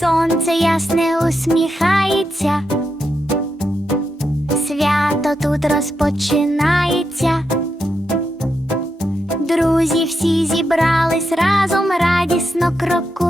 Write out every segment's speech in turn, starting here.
Сонце ясне усміхається, свято тут розпочинається. Друзі всі зібрались разом, радісно крокуємо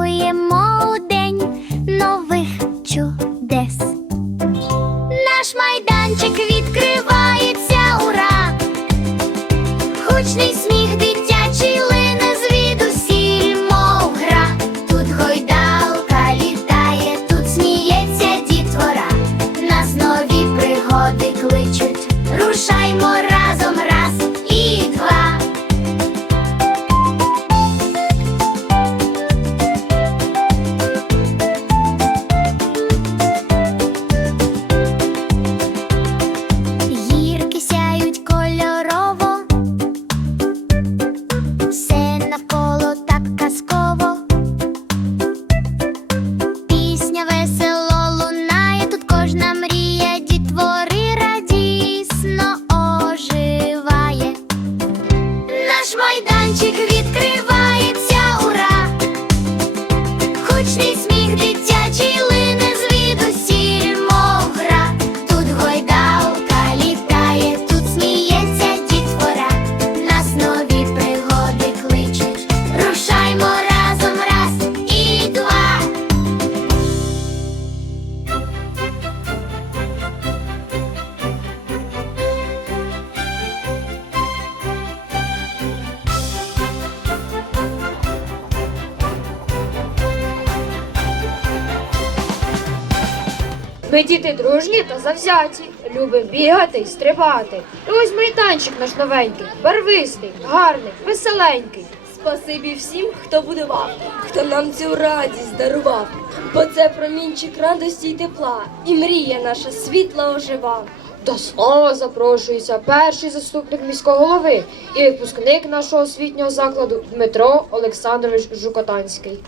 Ми діти дружні та завзяті, любимо бігати й стрибати. І ось майданчик наш новенький, барвистий, гарний, веселенький. Спасибі всім, хто будував, хто нам цю радість дарував, бо це промінчик радості й тепла, і мрія наша світла ожива. До слова запрошується перший заступник міського голови і випускник нашого освітнього закладу Дмитро Олександрович Жукотанський.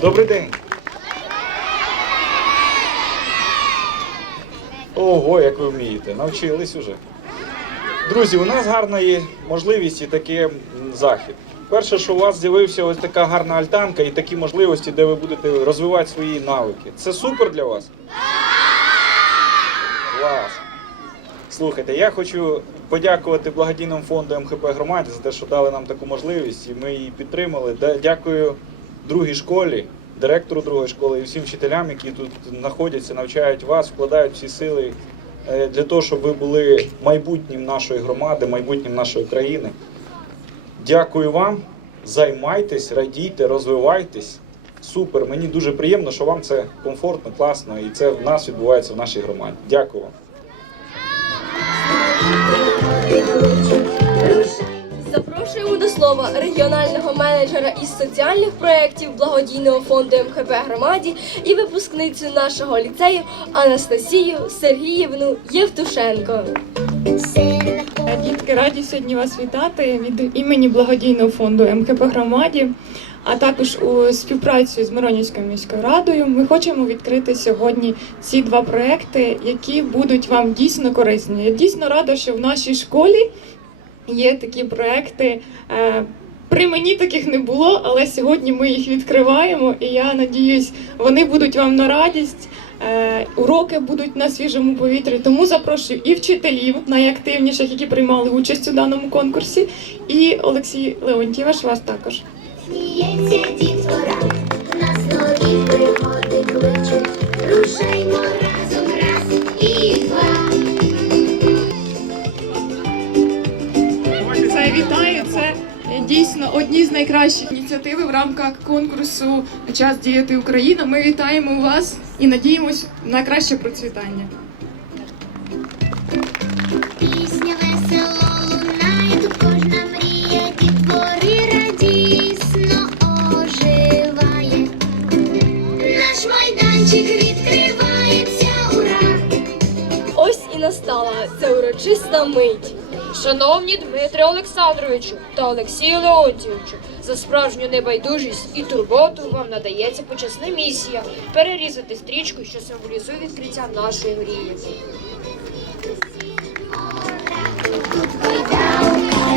Добрий день. Ого, як ви вмієте, навчились уже. Друзі, у нас гарна є можливість і такий захід. Перше, що у вас з'явився ось така гарна альтанка і такі можливості, де ви будете розвивати свої навики. Це супер для вас? Клас. Слухайте, я хочу подякувати благодійному фонду МХП громаді за те, що дали нам таку можливість, і ми її підтримали. Дякую другій школі, директору другої школи і всім вчителям, які тут знаходяться, навчають вас, вкладають всі сили е, для того, щоб ви були майбутнім нашої громади, майбутнім нашої країни. Дякую вам. Займайтесь, радійте, розвивайтесь. Супер. Мені дуже приємно, що вам це комфортно, класно, і це в нас відбувається в нашій громаді. Дякую вам. Запрошуємо до слова регіонального менеджера із соціальних проєктів благодійного фонду МХП громаді і випускницю нашого ліцею Анастасію Сергіївну Євтушенко. Дітки, раді сьогодні вас вітати від імені благодійного фонду МХП громаді, а також у співпраці з Миронівською міською радою. Ми хочемо відкрити сьогодні ці два проекти, які будуть вам дійсно корисні. Я дійсно рада, що в нашій школі є такі проекти. Е, При мені таких не було, але сьогодні ми їх відкриваємо, і я надіюсь, вони будуть вам на радість. Е, Уроки будуть на свіжому повітрі, тому запрошую і вчителів найактивніших, які приймали участь у даному конкурсі, і Олексій Леонтьєваш вас також. Сміється дітвора, нас нові пригоди кличуть. Рушаймо разом, раз і два. Вітаю. Це дійсно одні з найкращих ініціатив в рамках конкурсу Час діяти Україна. Ми вітаємо вас і надіємось на краще процвітання. Пісня весело лунає, тут кожна мрія дітвори радісно оживає. Наш майданчик відкривається, ура! Ось і настала ця урочиста мить. Шановні Дмитре Олександровичу та Олексію Леонтьєвичу, за справжню небайдужість і турботу вам надається почесна місія перерізати стрічку, що символізує відкриття нашої мрії. Тут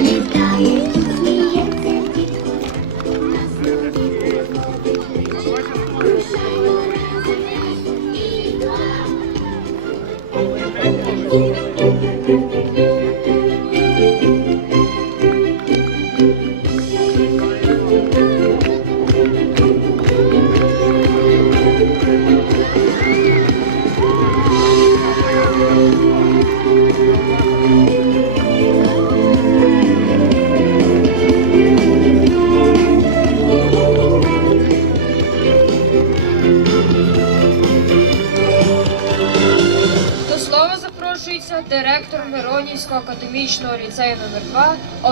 літає.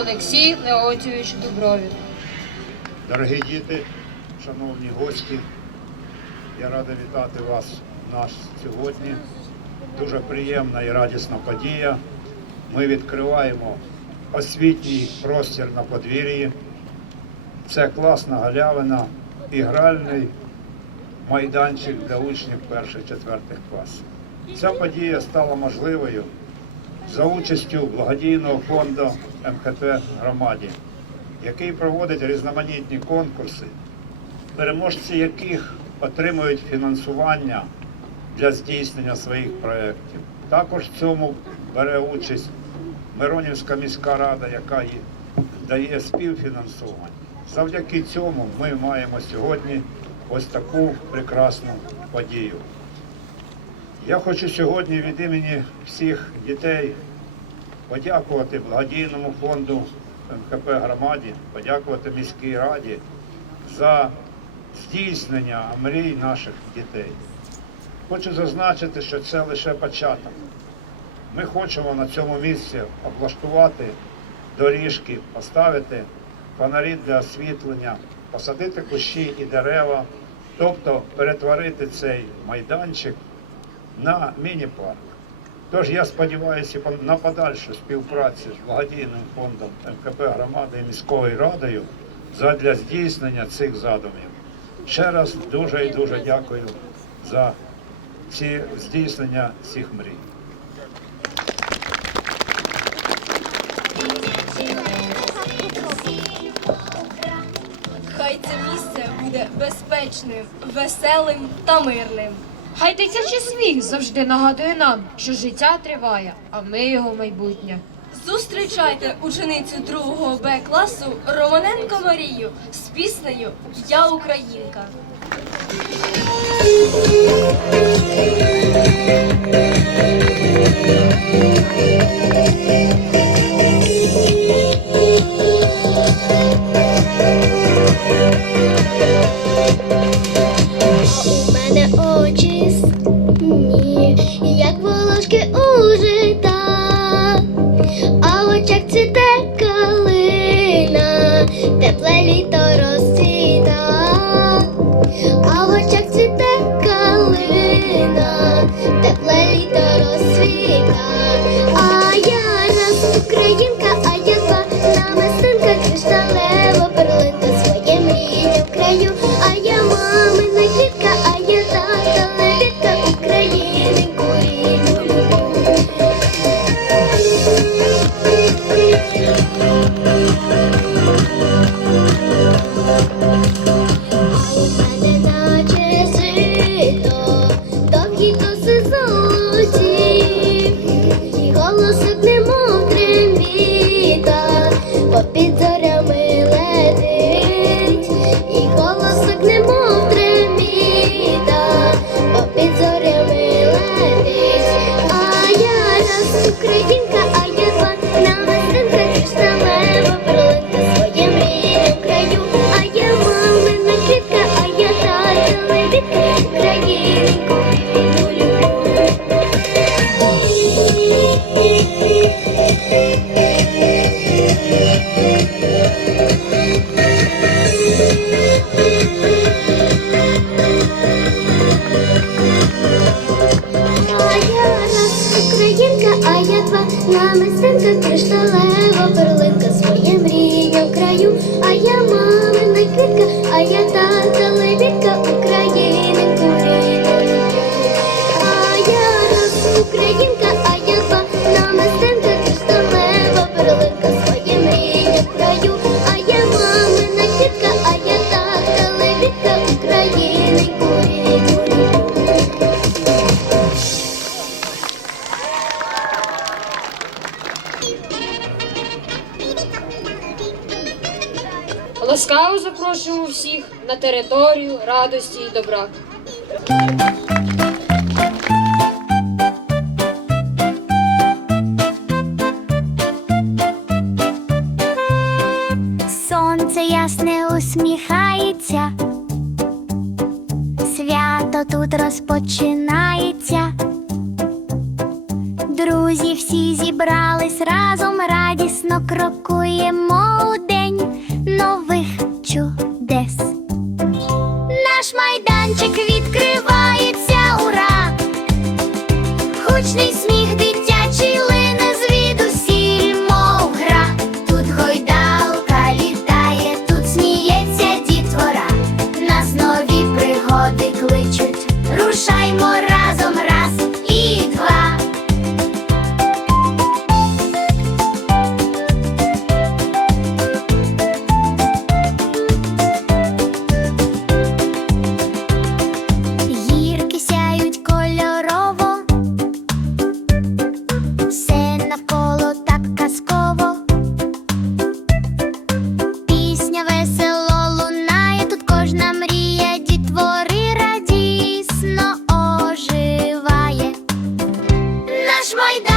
Олексій Леонтійович Дубровін. Дорогі діти, шановні гості, я радий вітати вас у нас сьогодні. Дуже приємна і радісна подія. Ми відкриваємо освітній простір на подвір'ї. Це класна галявина, ігральний майданчик для учнів перших-четвертих класів. Ця подія стала можливою за участю благодійного фонду МХТ громаді який проводить різноманітні конкурси, переможці яких отримують фінансування для здійснення своїх проєктів. Також в цьому бере участь Миронівська міська рада, яка дає співфінансування. Завдяки цьому ми маємо сьогодні ось таку прекрасну подію. Я хочу сьогодні від імені всіх дітей подякувати благодійному фонду МХП громаді, подякувати міській раді за здійснення мрій наших дітей. Хочу зазначити, що це лише початок. Ми хочемо на цьому місці облаштувати доріжки, поставити фонарі для освітлення, посадити кущі і дерева, тобто перетворити цей майданчик на міні-парк. Тож я сподіваюся на подальшу співпрацю з благодійним фондом МКП громади і міською радою задля здійснення цих задумів. Ще раз дуже і дуже дякую за ці здійснення цих мрій. Хай це місце буде безпечним, веселим та мирним. Хай дитячий сміх завжди нагадує нам, що життя триває, а ми його майбутнє. Зустрічайте ученицю 2 Б класу Романенко Марію з піснею Я Українка. Сні, як волошки у жита, а в очах цвіте калина, тепле літо розцвіта, а в очах цвіте калина, тепле літо розцвіта, а я раз українка, а я два намистинка кришталева кришталева перлинка своє мріє в краю, а я мамина квітка, а я тата запрошуємо всіх на територію радості і добра. Сонце ясне усміхається, свято тут розпочинається. Друзі всі зібрались разом радісно крокуємо. ich nicht mãe